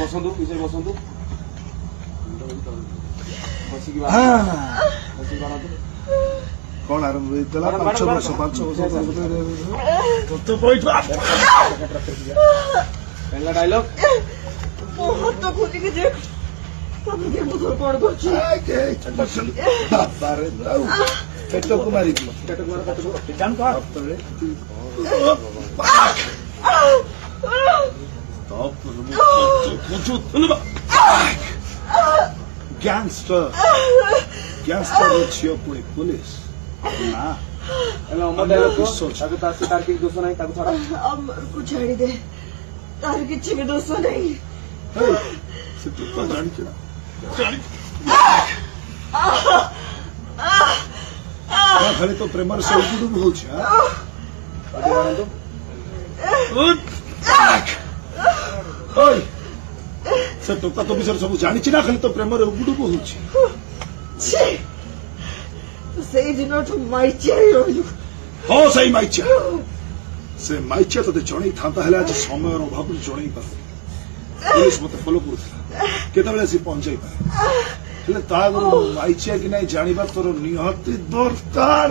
बसंतु पीछे बसंतु कौन आरंभ होता 5 वर्ष पहला डायलॉग बहुत तो खुली के देख सब के मुझे कौन करछि पेट को मारी जान का गैंगस्टर झील पुणी पुलिस ना अमर डायलॉग को तार की दोस्त नहीं ताकू छाड़ा अमर को छाड़ी दे तार किसी के दोस्त नहीं से तो जानी खाली तो प्रेम से उडुब होउछ से टोका तो विषय सब जानी ना खाली तो प्रेम उडुब होउछ से दिन तो माइचिया रहलु हाँ सही माइचिया से माइचिया तो जन था आज समय अभाव जन पार पुलिस मत फॉलो कर सी पहुंचाई पाए माइचिया कि नहीं जाना तोर निहती दरकार